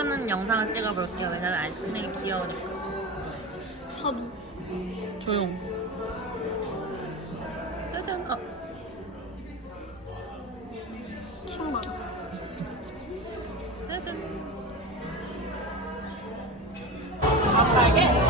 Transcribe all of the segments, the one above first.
파는 영상을 찍어볼게요. 왜냐면 아이스크림이 귀여우니까. 다 누... 조용. 짜잔. 어. 킹받아. 짜잔. 아까 이게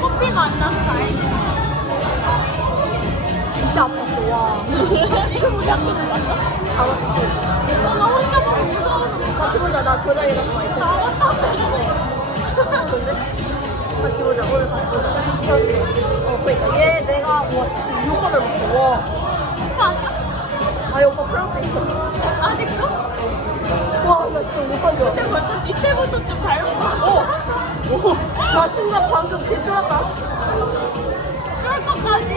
커피가 안 나서 다행이다. 진짜 아팠어, 와. 지금 우리 학교 봤어? 다 봤지. 나 혼자 보기 무서워서. 같이 보자. 나 저장해 놨어. 다 왔다며. 같이 보자. 오늘 같이 보자. 어, 그러니까 얘 내가 와씨 오빠들 봤어. 와. 오빠 아니야? 아, 오빠 프랑스에 있어. 아직도? 와, 나 진짜 못 봐줘. 근데 벌써 뒤태부터 좀 닮은 거 같아. 오. 나 순간 방금 개쫄았다. 쫄 것까지?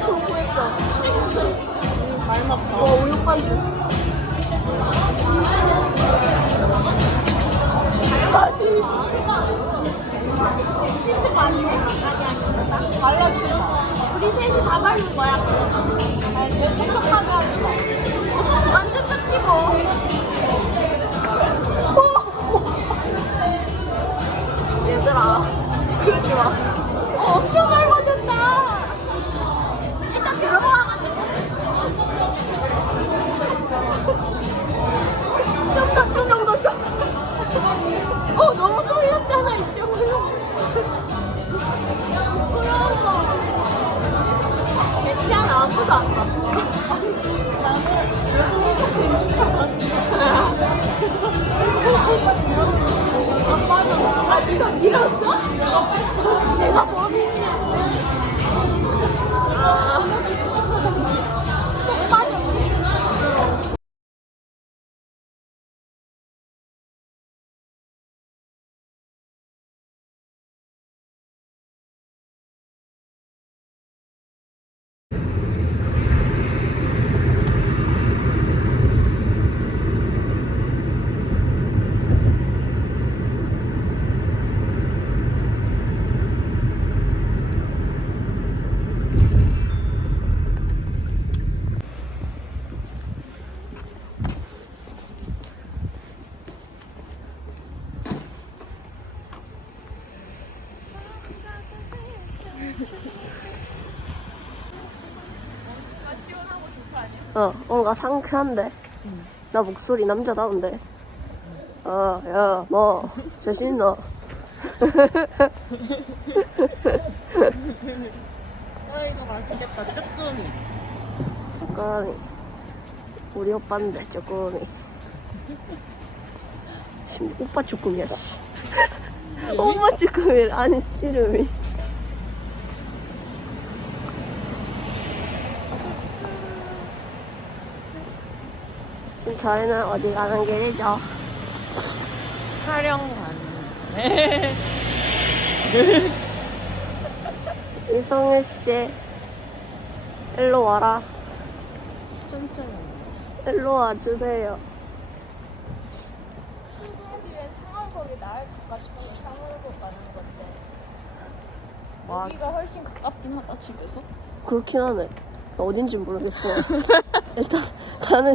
신고했어. 닮았다. 와, 우육반주. 그러지 마. 어, 엄청 넓 어, 뭔가 상쾌한데. 나 목소리 남자다운데. 어, 야, 뭐, 자신 있노? 아 이거 맛있겠다 조금 조금이. 우리 오빠인데. 지금 오빠 조금이야, 씨. 오빠 조금이 아니, 이름이. 저희는 어디 가는 길이죠? 촬영 가는 이성일 씨, 일로 와라. 천천히 일로 와주세요. 와 여기가 훨씬 가깝긴 하다 집에서 그렇긴 하네. 어딘지 모르겠어. 일단 가는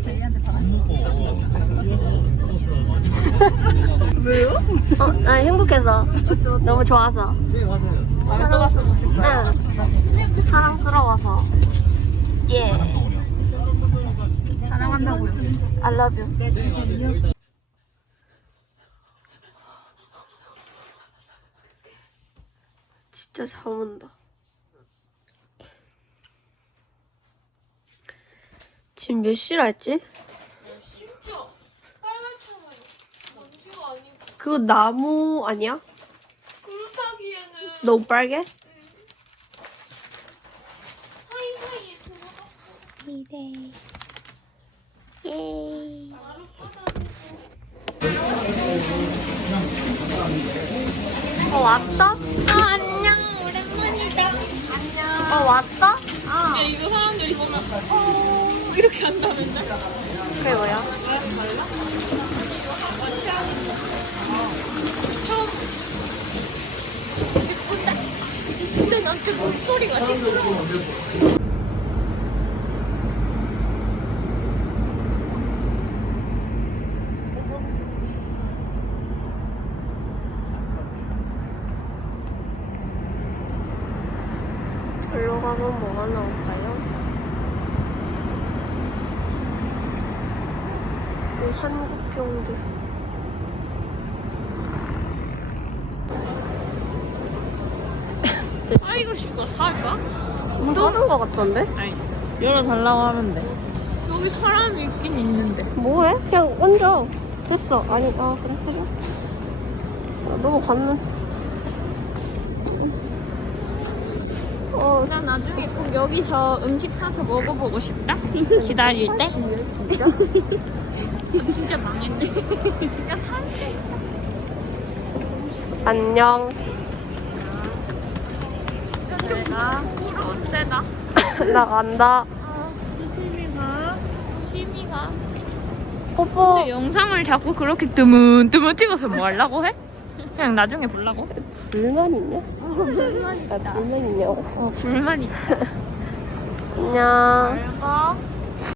니다 어, 나 행복해서 너무 좋아서. 다음에 또 봤으면 좋겠어 응. 사랑스러워서. 예. 사랑한다고요 I love you. 진짜 잘 온다. 지금 몇 시라 했지? 그거 나무 아니야? 그렇다기에는 너무 빨개? 사이사이에. 예. 어 왔어? 아 안녕 오랜만이다 안녕 어 왔어? 야 이거 사람들이 보면 어 이렇게 한다는데 그게 뭐야? 근데 나한테 목소리가 시끄러워 절로 가면 뭐가 나올까요? 이 한국 경주. 아 이거 슈가 살까? 운동하는 거 같던데? 아니 열어달라고 하면 돼 여기 사람이 있긴 있는데 뭐해? 그냥 얹어. 됐어. 아니, 아, 그래, 그래. 아, 너무 갔는. 어, 나 나중에 꼭 여기서 음식 사서 먹어보고 싶다 기다릴 때 진짜? 아, 진짜 망했네 야 살게 안녕. 내가 나? 나 간다. 조심히 가 조심히 가 뽀뽀. 근데 영상을 자꾸 그렇게 뜨문뜨문 찍어서 뭐 하려고 해? 그냥 나중에 보려고? 불만 있냐? 나 불만 있냐고. 어 불만 있다 안녕. 잘 가.